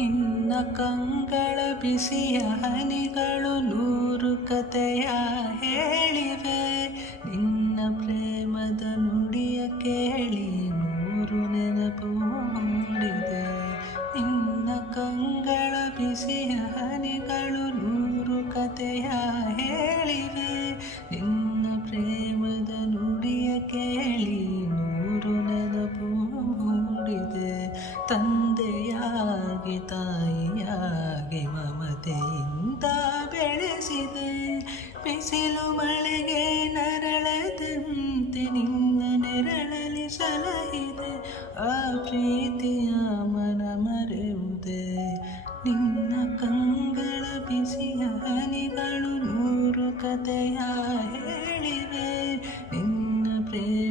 ನಿನ್ನ ಕಂಗಳ ಬಿಸಿಯ ಹನಿಗಳು 100 ಕಥೆಯ ಹೇಳಿವೆ. ನಿನ್ನ ಪ್ರೇಮದ ನುಡಿಯ ಕೇಳಿ 100 ನೆನಪು ಮೂಡಿದೆ. ನಿನ್ನ ಕಂಗಳ ಬಿಸಿಯ ಹನಿಗಳು 100 ಕಥೆಯ ಹೇಳಿವೆ. ನಿನ್ನ ಪ್ರೇಮದ ನುಡಿಯ ಕೇಳಿ 100 ನೆನಪು ಮೂಡಿದೆ. ತಂದೆಯಾಗಿ ತಾಯಿಯಾಗಿ ಮಮತೆಯಿಂದ ಬೆಳೆಸಿದೆ. ಬಿಸಿಲು ಮಳೆಗೆ ನರಳದಂತೆ ನಿನ್ನ ನೆರಳಲಿ ಸಲಹಿದೆ. ಆ ಪ್ರೀತಿಯ ಮನ ಮರೆಯುವುದೇ. ನಿನ್ನ ಕಂಗಳ ಬಿಸಿಯ ಹನಿಗಳು 100 ಕಥೆಯ ಹೇಳಿವೆ. ನಿನ್ನ ಪ್ರೇಮ